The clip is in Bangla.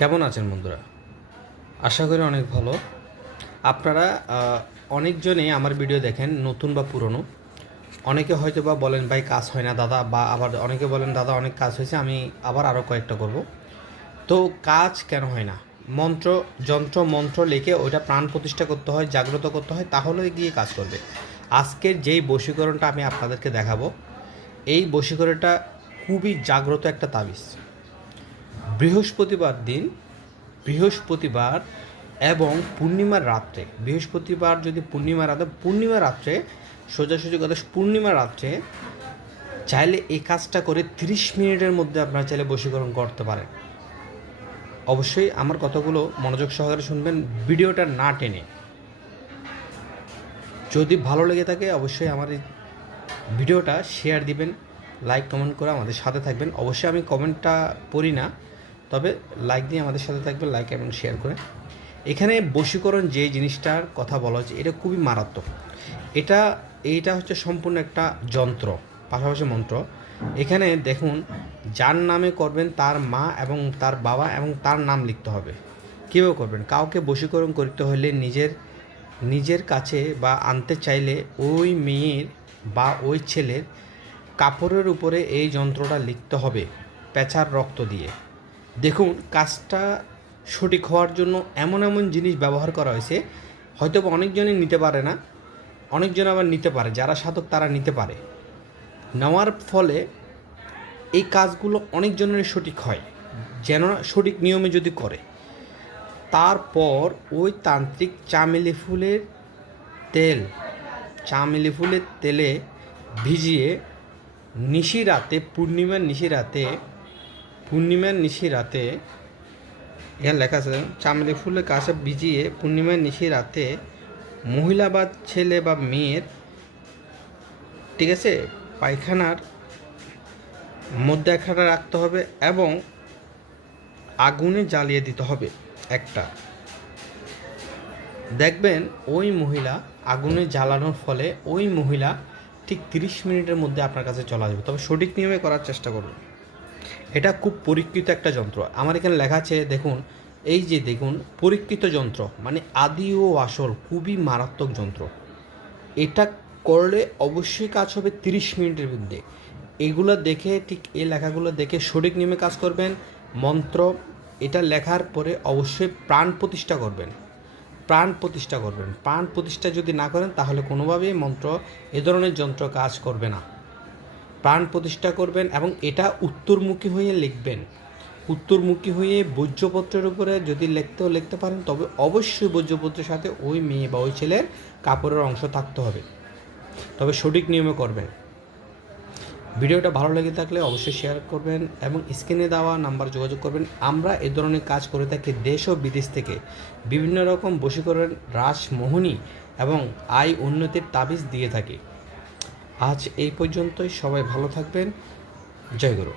কেমন আছেন বন্ধুরা? আশা করি অনেক ভালো। আপনারা অনেকজনই আমার ভিডিও দেখেন, নতুন বা পুরনো। অনেকে হয়তো বা বলেন ভাই কাজ হয় না দাদা, বা আবার অনেকে বলেন দাদা অনেক কাজ হয়েছে, আমি আবার আরও কয়েকটা করব। তো কাজ কেন হয় না? মন্ত্র লিখে ওইটা প্রাণ প্রতিষ্ঠা করতে হয়, জাগ্রত করতে হয়, তাহলে গিয়ে কাজ করবে। আজকের যেই বশীকরণটা আমি আপনাদেরকে দেখাবো, এই বশীকরণটা খুবই জাগ্রত একটা তাবিজ। বৃহস্পতিবার এবং পূর্ণিমার রাত্রে, বৃহস্পতিবার যদি পূর্ণিমা রাত্রে, সোজাসুজি কথা পূর্ণিমা রাত্রে চাইলে এই কাজটা করে 30 মিনিটের মধ্যে আপনারা চাইলে বশীকরণ করতে পারেন। অবশ্যই আমার কথাগুলো মনোযোগ সহকারে শুনবেন, ভিডিওটা না টেনে। যদি ভালো লেগে থাকে অবশ্যই আমার এই ভিডিওটা শেয়ার দিবেন, লাইক কমেন্ট করে আমাদের সাথে থাকবেন। অবশ্যই আমি কমেন্টটা পড়ি না, তবে লাইক দিয়ে আমাদের সাথে থাকবেন, লাইক এবং শেয়ার করে। এখানে বশীকরণ যে জিনিসটার কথা বলা হচ্ছে এটা খুবই মারাত্মক। এইটা হচ্ছে সম্পূর্ণ একটা যন্ত্র, পাশাপাশি মন্ত্র। এখানে দেখুন, যার নামে করবেন তার মা এবং তার বাবা এবং তার নাম লিখতে হবে। কীভাবে করবেন? কাউকে বশীকরণ করতে হলে নিজের কাছে বা আনতে চাইলে ওই মেয়ের বা ওই ছেলের কাপড়ের উপরে এই যন্ত্রটা লিখতে হবে পেঁচার রক্ত দিয়ে। দেখুন, কাজটা সঠিক হওয়ার জন্য এমন এমন জিনিস ব্যবহার করা হয়েছে, হয়তো অনেকজনই নিতে পারে না, অনেকজন আবার নিতে পারে, যারা সাধক তারা নিতে পারে। নেওয়ার ফলে এই কাজগুলো অনেকজনের সঠিক হয়, যেন সঠিক নিয়মে যদি করে। তারপর ওই তান্ত্রিক চামেলি ফুলের তেলে ভিজিয়ে পূর্ণিমার নিশি রাতে এখানে লেখা আছে, চামেলি ফুলের কাছে ভিজিয়ে পূর্ণিমার নিশি রাতে মহিলা বা ছেলে বা মেয়ের, ঠিক আছে, পায়খানার মধ্যে একটা রাখতে হবে এবং আগুনে জ্বালিয়ে দিতে হবে একটা। দেখবেন ওই মহিলা আগুনে জ্বালানোর ফলে ওই মহিলা ঠিক 30 মিনিটের মধ্যে আপনার কাছে চলে আসবে, তবে সঠিক নিয়মে করার চেষ্টা করুন। এটা খুব পরীক্ষিত একটা যন্ত্র। আমার এখানে লেখা আছে দেখুন, এই যে দেখুন, পরীক্ষিত যন্ত্র মানে আদি ও আসল, খুবই মারাত্মক যন্ত্র। এটা করলে অবশ্যই কাজ হবে 30 মিনিটের মধ্যে। এগুলো দেখে, ঠিক এই লেখাগুলো দেখে সঠিক নিয়মে কাজ করবেন। মন্ত্র এটা লেখার পরে অবশ্যই প্রাণ প্রতিষ্ঠা করবেন। প্রাণ প্রতিষ্ঠা যদি না করেন তাহলে কোনোভাবেই এ ধরনের যন্ত্র কাজ করবে না। প্রাণ প্রতিষ্ঠা করবেন এবং এটা উত্তরমুখী হয়ে লিখবেন। উত্তরমুখী হয়ে ভোজ্যপত্রের উপরে যদি লিখতে পারেন, তবে অবশ্যই ভোজ্যপত্রের সাথে ওই মেয়ে বা ওই ছেলের কাপড়ের অংশ থাকতে হবে, তবে সঠিক নিয়মে করবেন। ভিডিওটা ভালো লেগে থাকলে অবশ্যই শেয়ার করবেন এবং স্ক্রিনে দেওয়া নাম্বার যোগাযোগ করবেন। আমরা এ ধরনের কাজ করে থাকি দেশ ও বিদেশ থেকে। বিভিন্ন রকম বশীকরণ, রাসমোহনী এবং আয় উন্নতির তাবিজ দিয়ে থাকি। আজ এই পর্যন্তই। সবাই ভালো থাকবেন। জয় গুরু।